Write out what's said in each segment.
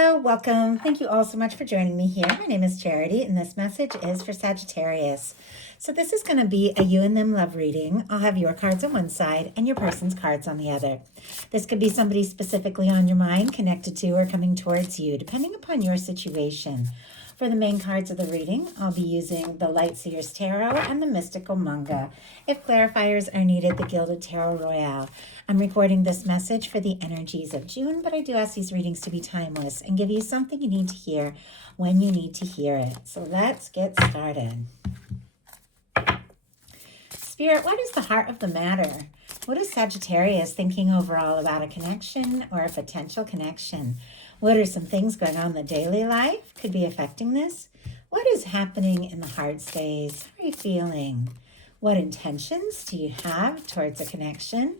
Hello, welcome. Thank you all so much for joining me here. My name is Charity, and this message is for Sagittarius. So this is going to be a you and them love reading. I'll have your cards on one side and your person's cards on the other. This could be somebody specifically on your mind, connected to, or coming towards you, depending upon your situation. For the main cards of the reading, I'll be using the Light Seer's Tarot and the Mystical Manga. If clarifiers are needed, the Gilded Tarot Royale. I'm recording this message for the energies of June, but I do ask these readings to be timeless and give you something you need to hear when you need to hear it. So let's get started. Spirit, what is the heart of the matter? What is Sagittarius thinking overall about a connection or a potential connection? What are some things going on in the daily life could be affecting this? What is happening in the heart space? How are you feeling? What intentions do you have towards a connection?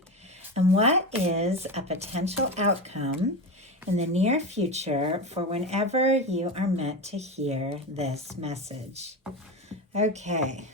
And what is a potential outcome in the near future for whenever you are meant to hear this message? Okay.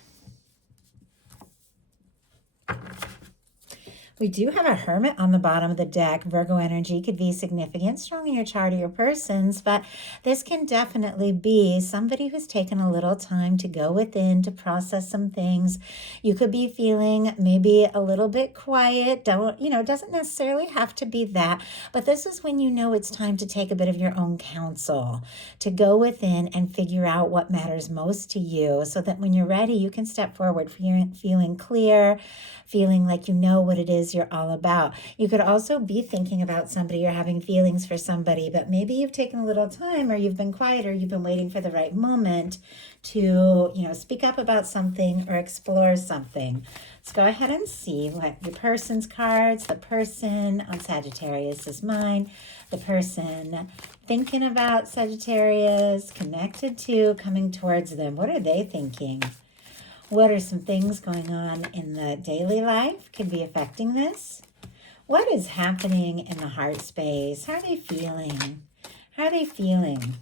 We do have a Hermit on the bottom of the deck. Virgo energy could be significant, strong in your chart or your person's, but this can definitely be somebody who's taken a little time to go within to process some things. You could be feeling maybe a little bit quiet. Doesn't necessarily have to be that, but this is when you know it's time to take a bit of your own counsel, to go within and figure out what matters most to you so that when you're ready, you can step forward feeling clear, feeling like you know what it is you're all about. You could also be thinking about somebody or having feelings for somebody, but maybe you've taken a little time or you've been quiet or you've been waiting for the right moment to, speak up about something or explore something. Let's go ahead and see what your person's cards, the person on Sagittarius's mind, the person thinking about Sagittarius, connected to, coming towards them. What are they thinking? What are some things going on in the daily life could be affecting this? What is happening in the heart space? How are they feeling? How are they feeling?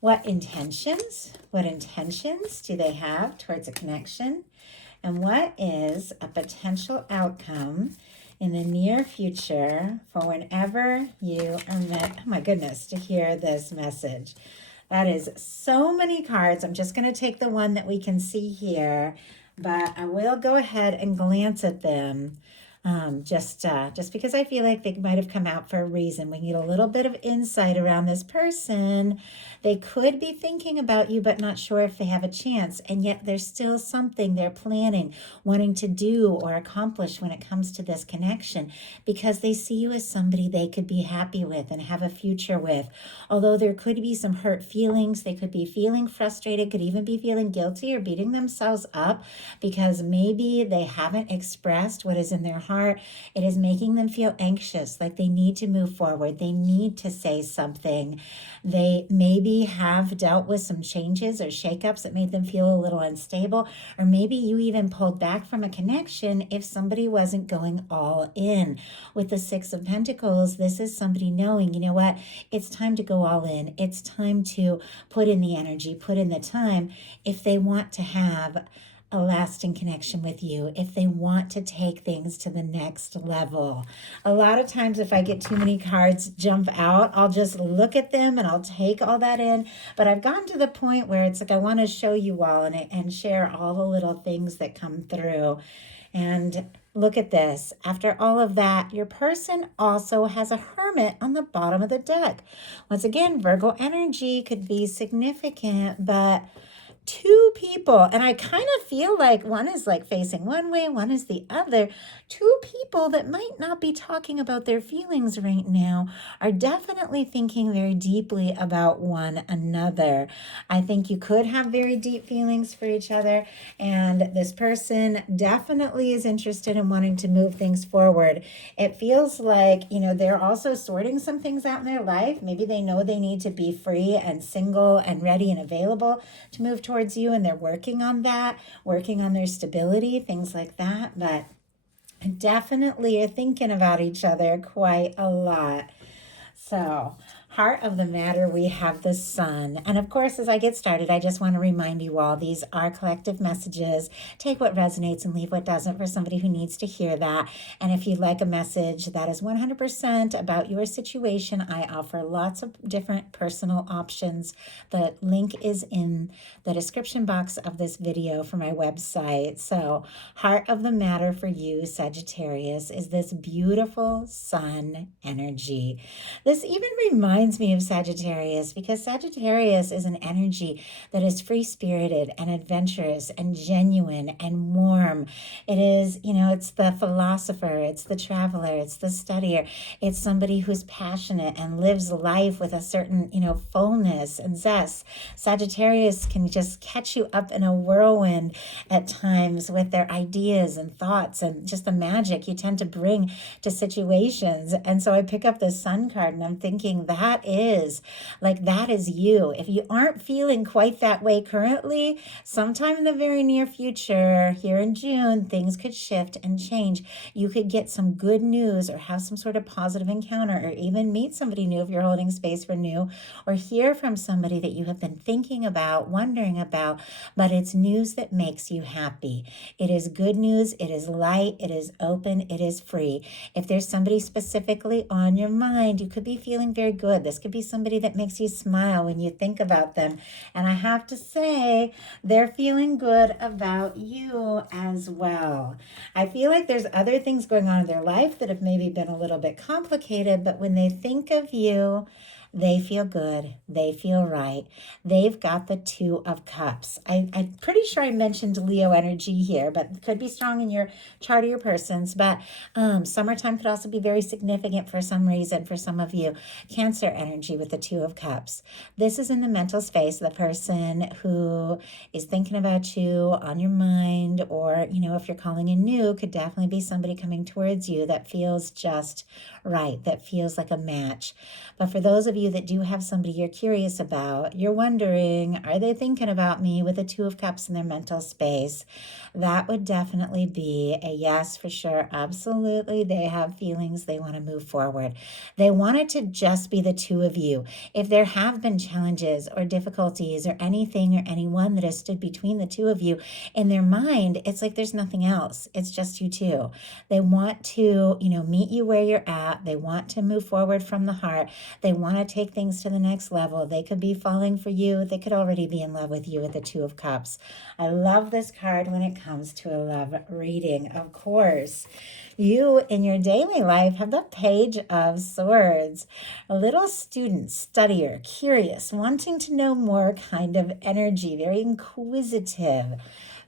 What intentions do they have towards a connection? And what is a potential outcome in the near future for whenever you are meant, oh my goodness, to hear this message? That is so many cards. I'm just going to take the one that we can see here, but I will go ahead and glance at them just because I feel like they might have come out for a reason. We need a little bit of insight around this person. They could be thinking about you, but not sure if they have a chance. And yet there's still something they're planning, wanting to do or accomplish when it comes to this connection, because they see you as somebody they could be happy with and have a future with. Although there could be some hurt feelings, they could be feeling frustrated, could even be feeling guilty or beating themselves up because maybe they haven't expressed what is in their heart. It is making them feel anxious, like they need to move forward. They need to say something. They maybe have dealt with some changes or shakeups that made them feel a little unstable, or maybe you even pulled back from a connection if somebody wasn't going all in. With the Six of Pentacles, this is somebody knowing, you know what, it's time to go all in. It's time to put in the energy, put in the time if they want to have a lasting connection with you, if they want to take things to the next level. A lot of times if I get too many cards jump out, I'll just look at them and I'll take all that in. But I've gotten to the point where it's like I want to show you all and share all the little things that come through. And look at this. After all of that, your person also has a Hermit on the bottom of the deck. Once again, Virgo energy could be significant, but two people, and I kind of feel like one is like facing one way, one is the other. Two people that might not be talking about their feelings right now are definitely thinking very deeply about one another. I think you could have very deep feelings for each other, and this person definitely is interested in wanting to move things forward. It feels like, they're also sorting some things out in their life. Maybe they know they need to be free and single and ready and available to move towards you, and they're working on that, working on their stability, things like that. But definitely are thinking about each other quite a lot. So heart of the matter, we have the sun. And of course, as I get started, I just want to remind you all, these are collective messages. Take what resonates and leave what doesn't for somebody who needs to hear that. And if you'd like a message that is 100% about your situation, I offer lots of different personal options. The link is in the description box of this video for my website. So, heart of the matter for you, Sagittarius, is this beautiful sun energy. This even reminds me of Sagittarius because Sagittarius is an energy that is free-spirited and adventurous and genuine and warm. It is, it's the philosopher, it's the traveler, it's the studier. It's somebody who's passionate and lives life with a certain, fullness and zest. Sagittarius can just catch you up in a whirlwind at times with their ideas and thoughts and just the magic you tend to bring to situations. And so I pick up the sun card and I'm thinking that is you. If you aren't feeling quite that way currently, sometime in the very near future, here in June, things could shift and change. You could get some good news or have some sort of positive encounter or even meet somebody new if you're holding space for new, or hear from somebody that you have been thinking about, wondering about, but it's news that makes you happy. It is good news. It is light. It is open. It is free. If there's somebody specifically on your mind, you could be feeling very good. This could be somebody that makes you smile when you think about them. And I have to say, they're feeling good about you as well. I feel like there's other things going on in their life that have maybe been a little bit complicated, but when they think of you, they feel good. They feel right. They've got the Two of Cups. I'm pretty sure I mentioned Leo energy here, but it could be strong in your chart of your persons. But summertime could also be very significant for some reason for some of you. Cancer energy with the Two of Cups. This is in the mental space, the person who is thinking about you on your mind, or, if you're calling in new, could definitely be somebody coming towards you that feels just right, that feels like a match. But for those of you that do have somebody you're curious about, you're wondering, are they thinking about me, with the Two of Cups in their mental space? That would definitely be a yes for sure. Absolutely. They have feelings. They want to move forward. They want it to just be the two of you. If there have been challenges or difficulties or anything or anyone that has stood between the two of you, in their mind, it's like there's nothing else. It's just you two. They want to, meet you where you're at. They want to move forward from the heart. They want to take things to the next level. They could be falling for you. They could already be in love with you with the Two of Cups. I love this card when it comes to a love reading. Of course, you in your daily life have the Page of Swords. A little student, studier, curious, wanting to know more kind of energy, very inquisitive.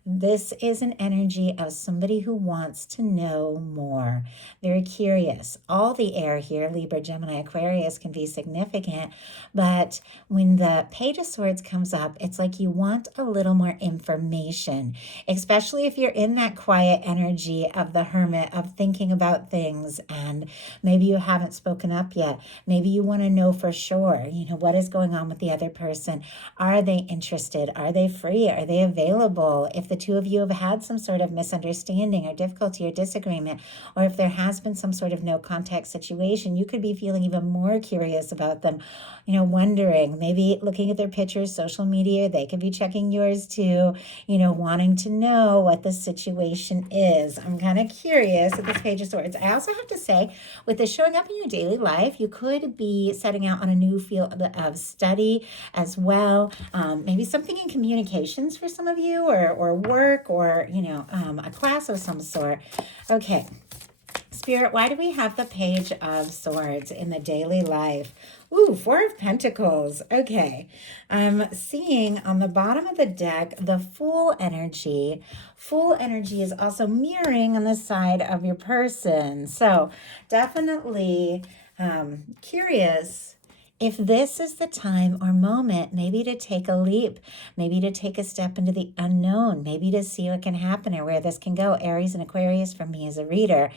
This is an energy of somebody who wants to know more, very curious. All the air here, Libra, Gemini, Aquarius, can be significant, but when the Page of Swords comes up, it's like you want a little more information, especially if you're in that quiet energy of the hermit, of thinking about things, and maybe you haven't spoken up yet. Maybe you want to know for sure, what is going on with the other person. Are they interested? Are they free? Are they available? If the two of you have had some sort of misunderstanding or difficulty or disagreement, or if there has been some sort of no contact situation, you could be feeling even more curious about them, wondering, maybe looking at their pictures, social media. They could be checking yours too, wanting to know what the situation is. I'm kind of curious at this Page of Swords. I also have to say, with this showing up in your daily life, you could be setting out on a new field of study as well. Maybe something in communications for some of you, or work, or, a class of some sort. Okay. Spirit, why do we have the Page of Swords in the daily life? Ooh, Four of Pentacles. Okay. I'm seeing on the bottom of the deck the Fool energy. Fool energy is also mirroring on the side of your person. So definitely curious if this is the time or moment, maybe to take a leap, maybe to take a step into the unknown, maybe to see what can happen or where this can go. Aries and Aquarius for me as a reader.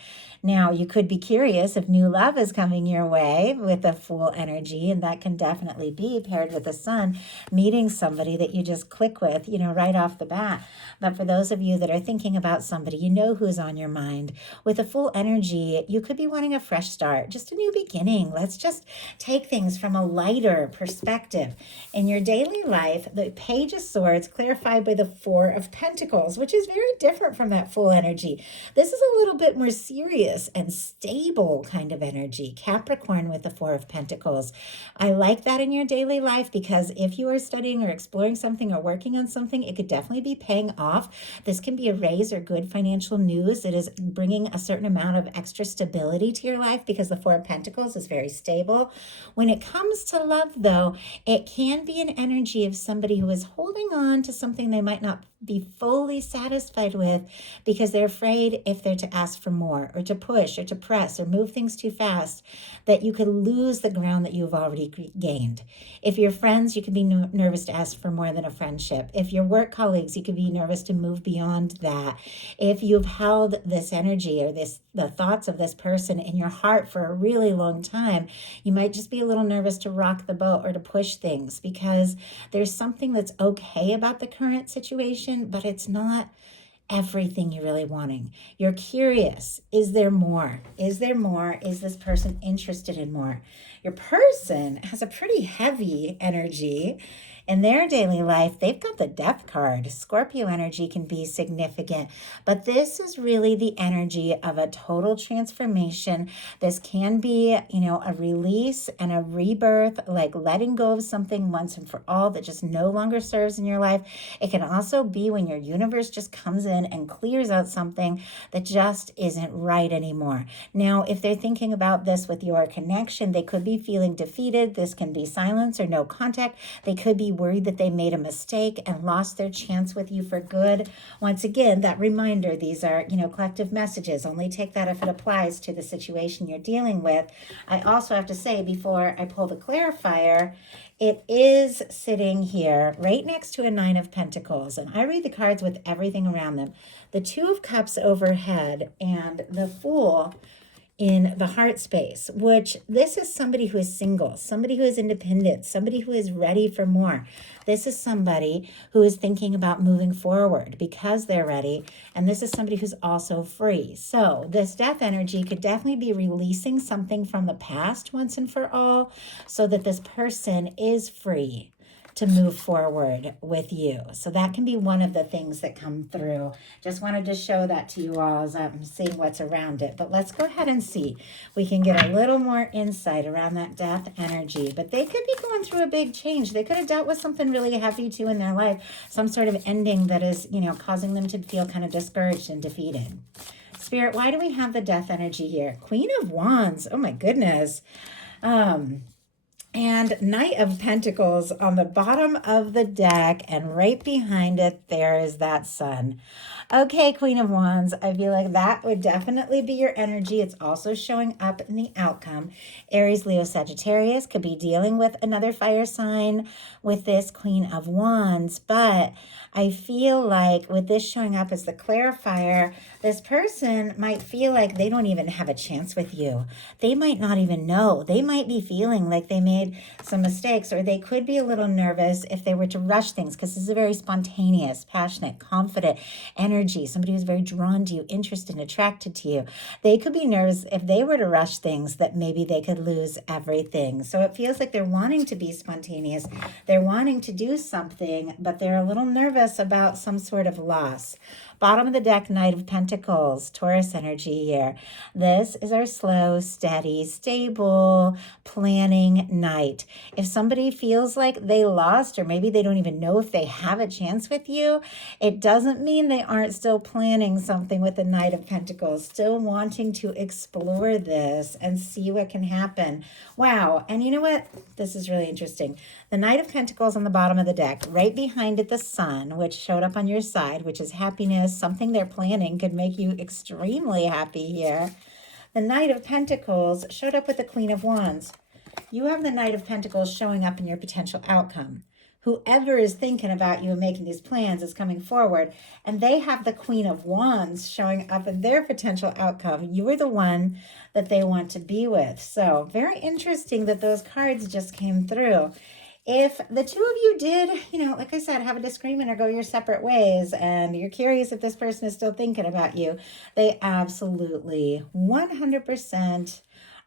Now, you could be curious if new love is coming your way with the Fool energy, and that can definitely be paired with the Sun, meeting somebody that you just click with, right off the bat. But for those of you that are thinking about somebody, who's on your mind. With the Fool energy, you could be wanting a fresh start, just a new beginning. Let's just take things from from a lighter perspective. In your daily life, the Page of Swords clarified by the Four of Pentacles, which is very different from that Fool energy. This is a little bit more serious and stable kind of energy. Capricorn with the Four of Pentacles. I like that in your daily life because if you are studying or exploring something or working on something, it could definitely be paying off. This can be a raise or good financial news. It is bringing a certain amount of extra stability to your life because the Four of Pentacles is very stable. When it comes to love, though, it can be an energy of somebody who is holding on to something they might not be fully satisfied with because they're afraid if they're to ask for more or to push or to press or move things too fast that you could lose the ground that you've already gained. If you're friends, you could be nervous to ask for more than a friendship. If you're work colleagues, you could be nervous to move beyond that. If you've held this energy or the thoughts of this person in your heart for a really long time, you might just be a little nervous to rock the boat or to push things because there's something that's okay about the current situation, but it's not everything you're really wanting. You're curious. Is there more? Is there more? Is this person interested in more? Your person has a pretty heavy energy in their daily life. They've got the Death card. Scorpio energy can be significant, but this is really the energy of a total transformation. This can be, a release and a rebirth, like letting go of something once and for all that just no longer serves in your life. It can also be when your universe just comes in and clears out something that just isn't right anymore. Now, if they're thinking about this with your connection, they could be feeling defeated. This can be silence or no contact. They could be worried that they made a mistake and lost their chance with you for good. Once again, that reminder, these are, collective messages. Only take that if it applies to the situation you're dealing with. I also have to say, before I pull the clarifier, it is sitting here right next to a Nine of Pentacles, and I read the cards with everything around them. The Two of Cups overhead and the Fool in the heart space, which this is somebody who is single, somebody who is independent, somebody who is ready for more. This is somebody who is thinking about moving forward because they're ready. And this is somebody who's also free. So this Death energy could definitely be releasing something from the past once and for all so that this person is free to move forward with you. So that can be one of the things that come through. Just wanted to show that to you all as I'm seeing what's around it. But let's go ahead and see. We can get a little more insight around that Death energy. But they could be going through a big change. They could have dealt with something really heavy too in their life. Some sort of ending that is, causing them to feel kind of discouraged and defeated. Spirit, why do we have the Death energy here? Queen of Wands. Oh my goodness. And Knight of Pentacles on the bottom of the deck, and right behind it, there is that Sun. Okay, Queen of Wands, I feel like that would definitely be your energy. It's also showing up in the outcome. Aries, Leo, Sagittarius could be dealing with another fire sign with this Queen of Wands, but I feel like with this showing up as the clarifier, this person might feel like they don't even have a chance with you. They might not even know. They might be feeling like they made some mistakes, or they could be a little nervous if they were to rush things, because this is a very spontaneous, passionate, confident energy. Somebody who's very drawn to you, interested and attracted to you. They could be nervous if they were to rush things that maybe they could lose everything. So it feels like they're wanting to be spontaneous. They're wanting to do something, but they're a little nervous about some sort of loss. Bottom of the deck, Knight of Pentacles, Taurus energy here. This is our slow, steady, stable, planning Knight. If somebody feels like they lost, or maybe they don't even know if they have a chance with you, it doesn't mean they aren't still planning something with the Knight of Pentacles, still wanting to explore this and see what can happen. Wow. And you know what? This is really interesting. The Knight of Pentacles on the bottom of the deck, right behind it, the Sun, which showed up on your side, which is happiness. Something they're planning could make you extremely happy here. The Knight of Pentacles showed up with the Queen of Wands. You have the Knight of Pentacles showing up in your potential outcome. Whoever is thinking about you and making these plans is coming forward, and they have the Queen of Wands showing up in their potential outcome. You are the one that they want to be with. So very interesting that those cards just came through. If the two of you did, like I said, have a disagreement or go your separate ways, and you're curious if this person is still thinking about you, they absolutely 100%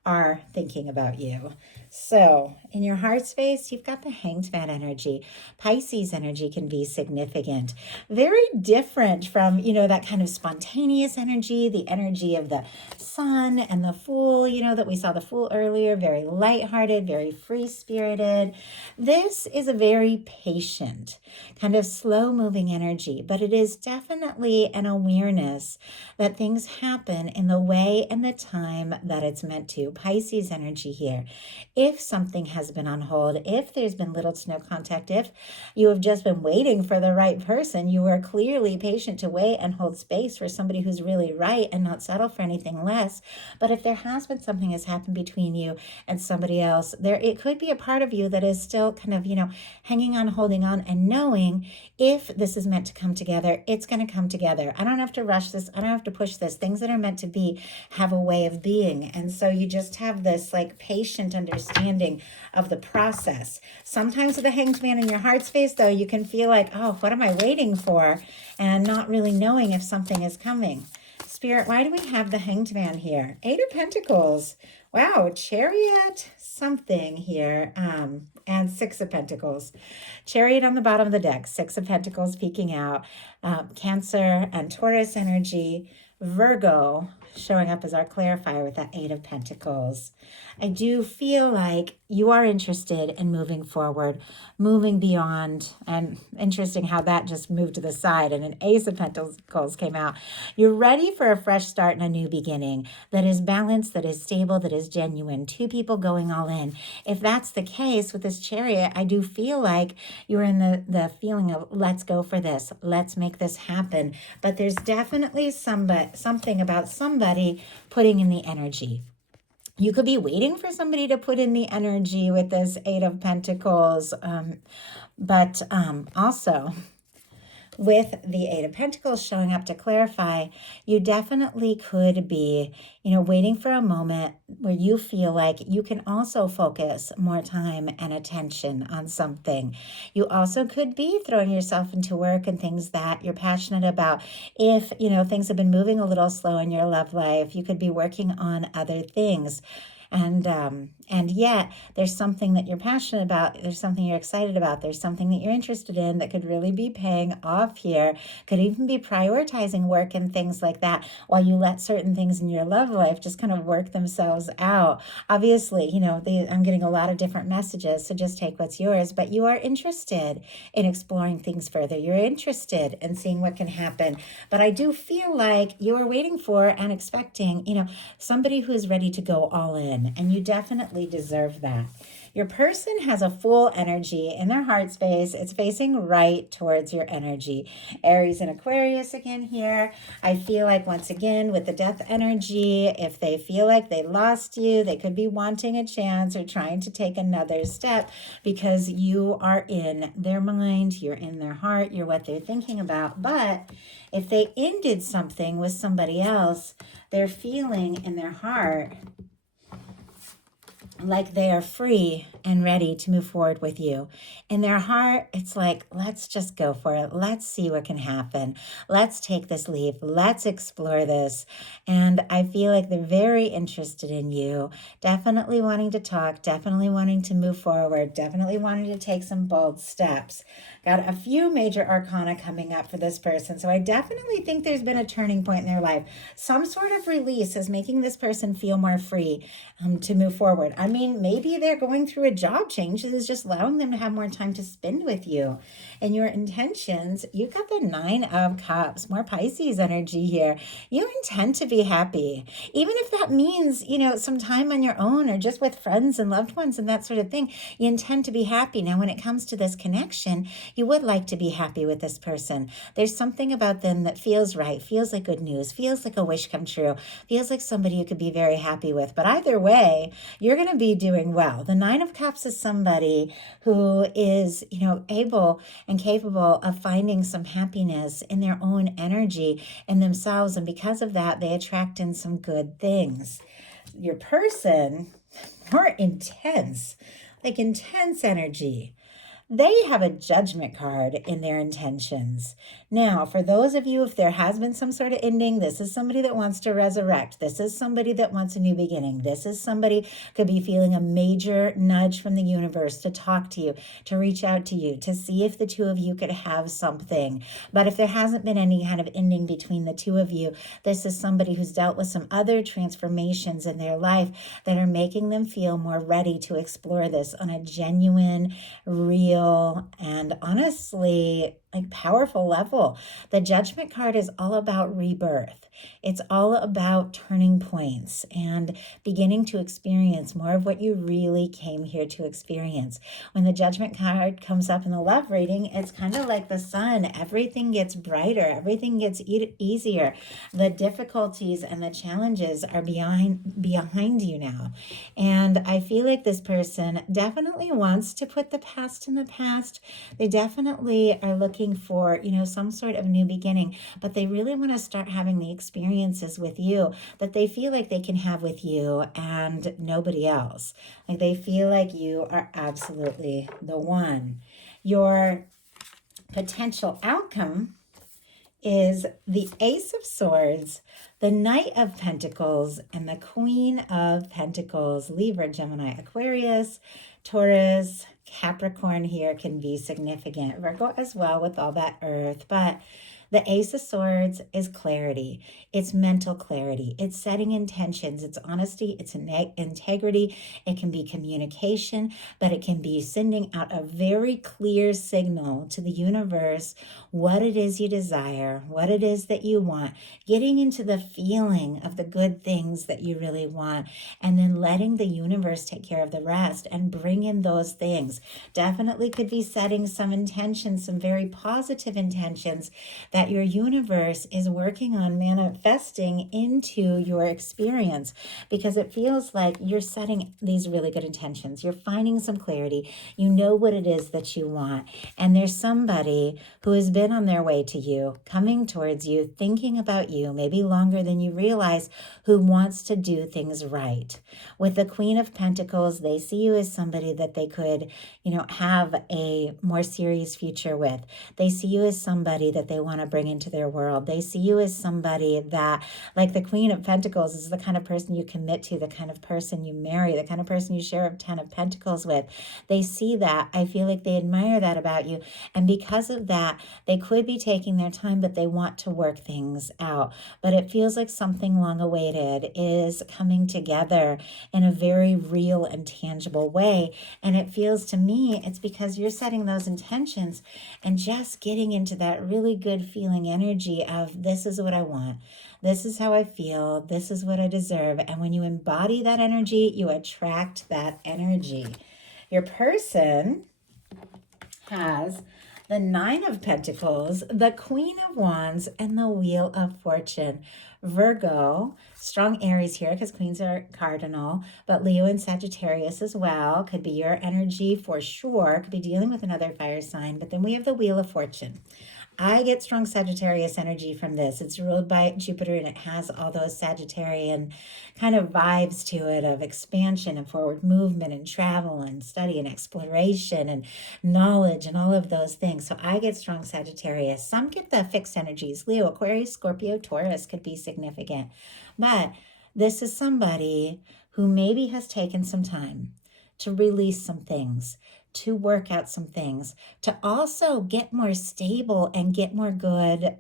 are thinking about you. So in your heart space, you've got the Hanged Man energy. Pisces energy can be significant. Very different from, that kind of spontaneous energy, the energy of the Sun and the Fool, that we saw the Fool earlier, very lighthearted, very free-spirited. This is a very patient, kind of slow-moving energy, but it is definitely an awareness that things happen in the way and the time that it's meant to. Pisces energy here. If something has been on hold, if there's been little to no contact, if you have just been waiting for the right person, you are clearly patient to wait and hold space for somebody who's really right and not settle for anything less. But if there has been something has happened between you and somebody else, it could be a part of you that is still kind of, hanging on, holding on, and knowing if this is meant to come together, it's going to come together. I don't have to rush this. I don't have to push this. Things that are meant to be have a way of being. And so you just have this like patient understanding of the process. Sometimes with the Hanged Man in your heart space, though, you can feel like, oh, what am I waiting for? And not really knowing if something is coming. Spirit, why do we have the Hanged Man here? 8 of Pentacles. Wow, Chariot something here. And 6 of Pentacles. Chariot on the bottom of the deck. 6 of Pentacles peeking out. Cancer and Taurus energy. Virgo showing up as our clarifier with that 8 of Pentacles. I do feel like you are interested in moving forward, moving beyond, and interesting how that just moved to the side and an Ace of Pentacles came out. You're ready for a fresh start and a new beginning that is balanced, that is stable, that is genuine. 2 people going all in. If that's the case with this Chariot, I do feel like you're in the feeling of let's go for this, let's make this happen. But there's definitely something about somebody putting in the energy. You could be waiting for somebody to put in the energy with this 8 of Pentacles, but also with the 8 of Pentacles showing up to clarify, you definitely could be, waiting for a moment where you feel like you can also focus more time and attention on something. You also could be throwing yourself into work and things that you're passionate about. If, things have been moving a little slow in your love life, you could be working on other things. And yet there's something that you're passionate about. There's something you're excited about. There's something that you're interested in that could really be paying off here. Could even be prioritizing work and things like that while you let certain things in your love life just kind of work themselves out. Obviously, I'm getting a lot of different messages, so just take what's yours, but you are interested in exploring things further. You're interested in seeing what can happen. But I do feel like you are waiting for and expecting, somebody who's ready to go all in. And you definitely deserve that. Your person has a full energy in their heart space. It's facing right towards your energy. Aries and Aquarius again here. I feel like once again with the death energy, if they feel like they lost you, they could be wanting a chance or trying to take another step because you are in their mind, you're in their heart, you're what they're thinking about. But if they ended something with somebody else, they're feeling in their heart like they are free and ready to move forward with you. In their heart, it's like, let's just go for it. Let's see what can happen. Let's take this leap. Let's explore this. And I feel like they're very interested in you, definitely wanting to talk, definitely wanting to move forward, definitely wanting to take some bold steps. Got a few major arcana coming up for this person. So I definitely think there's been a turning point in their life. Some sort of release is making this person feel more free to move forward. I mean, maybe they're going through a job change that is just allowing them to have more time to spend with you. And your intentions, you've got the 9 of Cups, more Pisces energy here. You intend to be happy, even if that means, some time on your own or just with friends and loved ones and that sort of thing. You intend to be happy. Now, when it comes to this connection, you would like to be happy with this person. There's something about them that feels right, feels like good news, feels like a wish come true, feels like somebody you could be very happy with. But either way, you're going to be doing well. The 9 of Cups is somebody who is, able and capable of finding some happiness in their own energy and themselves. And because of that, they attract in some good things. Your person, more intense, like intense energy. They have a judgment card in their intentions. Now, for those of you, if there has been some sort of ending, this is somebody that wants to resurrect. This is somebody that wants a new beginning. This is somebody could be feeling a major nudge from the universe to talk to you, to reach out to you, to see if the two of you could have something. But if there hasn't been any kind of ending between the two of you, this is somebody who's dealt with some other transformations in their life that are making them feel more ready to explore this on a genuine, real, and honestly, like powerful level. The judgment card is all about rebirth. It's all about turning points and beginning to experience more of what you really came here to experience. When the judgment card comes up in the love reading, it's kind of like the sun. Everything gets brighter, everything gets easier. The difficulties and the challenges are behind you now. And I feel like this person definitely wants to put the past in the past. They definitely are looking for, some sort of new beginning, but they really want to start having the experiences with you that they feel like they can have with you and nobody else. Like they feel like you are absolutely the one. Your potential outcome is the Ace of Swords, the Knight of Pentacles, and the Queen of Pentacles. Libra, Gemini, Aquarius, Taurus, Capricorn here can be significant. Virgo as well with all that earth, but the Ace of Swords is clarity. It's mental clarity. It's setting intentions. It's honesty. It's integrity. It can be communication, but it can be sending out a very clear signal to the universe what it is you desire, what it is that you want, getting into the feeling of the good things that you really want, and then letting the universe take care of the rest and bring in those things. Definitely could be setting some intentions, some very positive intentions that your universe is working on manifesting into your experience, because it feels like you're setting these really good intentions. You're finding some clarity. You know what it is that you want. And there's somebody who has been on their way to you, coming towards you, thinking about you, maybe longer than you realize, who wants to do things right. With the Queen of Pentacles, they see you as somebody that they could, have a more serious future with. They see you as somebody that they want to bring into their world. They see you as somebody that, like the Queen of Pentacles, is the kind of person you commit to, the kind of person you marry, the kind of person you share a 10 of Pentacles with. They see that. I feel like they admire that about you. And because of that, they could be taking their time, but they want to work things out. But it feels like something long awaited is coming together in a very real and tangible way. And it feels to me, it's because you're setting those intentions and just getting into that really good feeling energy of, this is what I want. This is how I feel. This is what I deserve. And when you embody that energy, you attract that energy. Your person has the Nine of Pentacles, the Queen of Wands, and the Wheel of Fortune. Virgo, strong Aries here because queens are cardinal, but Leo and Sagittarius as well could be your energy for sure. Could be dealing with another fire sign. But then we have the Wheel of Fortune. I get strong Sagittarius energy from this. It's ruled by Jupiter and it has all those Sagittarian kind of vibes to it of expansion and forward movement and travel and study and exploration and knowledge and all of those things. So I get strong Sagittarius. Some get the fixed energies. Leo, Aquarius, Scorpio, Taurus could be significant. But this is somebody who maybe has taken some time to release some things, to work out some things, to also get more stable and get more good,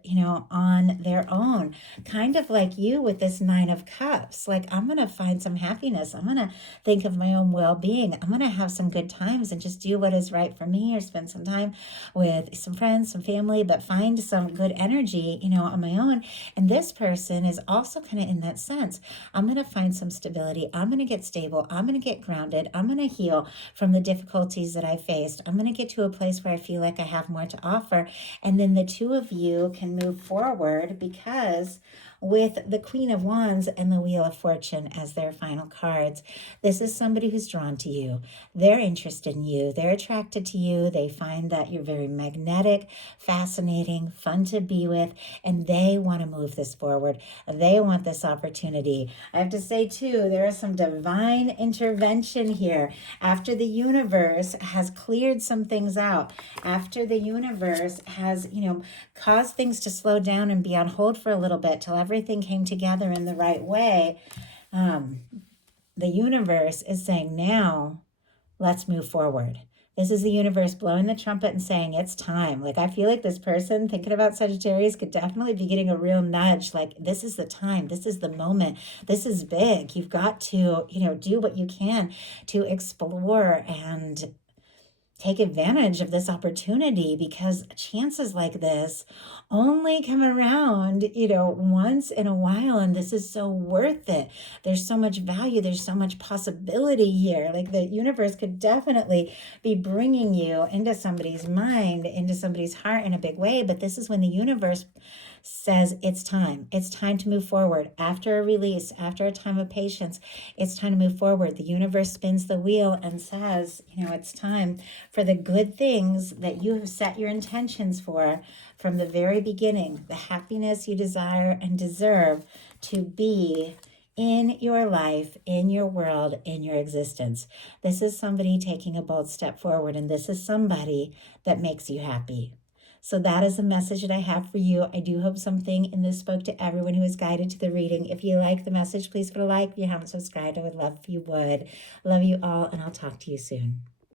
on their own. Kind of like you with this Nine of Cups. Like, I'm going to find some happiness. I'm going to think of my own well-being. I'm going to have some good times and just do what is right for me, or spend some time with some friends, some family, but find some good energy, on my own. And this person is also kind of in that sense. I'm going to find some stability. I'm going to get stable. I'm going to get grounded. I'm going to heal from the difficulties that I faced. I'm going to get to a place where I feel like I have more to offer. And then the two of you can move forward because with the Queen of Wands and the Wheel of Fortune as their final cards. This is somebody who's drawn to you. They're interested in you. They're attracted to you. They find that you're very magnetic, fascinating, fun to be with, and they want to move this forward. They want this opportunity. I have to say, too, there is some divine intervention here. After the universe has cleared some things out, after the universe has, caused things to slow down and be on hold for a little bit till everything came together in the right way, the universe is saying, now let's move forward. This is the universe blowing the trumpet and saying, it's time. Like, I feel like this person thinking about Sagittarius could definitely be getting a real nudge. Like, this is the time. This is the moment. This is big. You've got to, do what you can to explore and take advantage of this opportunity, because chances like this only come around, once in a while. And this is so worth it. There's so much value. There's so much possibility here. Like, the universe could definitely be bringing you into somebody's mind, into somebody's heart in a big way. But this is when the universe says it's time. It's time to move forward. After a release, after a time of patience, it's time to move forward. The universe spins the wheel and says, it's time for the good things that you have set your intentions for from the very beginning, the happiness you desire and deserve to be in your life, in your world, in your existence. This is somebody taking a bold step forward, and this is somebody that makes you happy. So that is the message that I have for you. I do hope something in this spoke to everyone who is guided to the reading. If you like the message, please put a like. If you haven't subscribed, I would love if you would. Love you all, and I'll talk to you soon.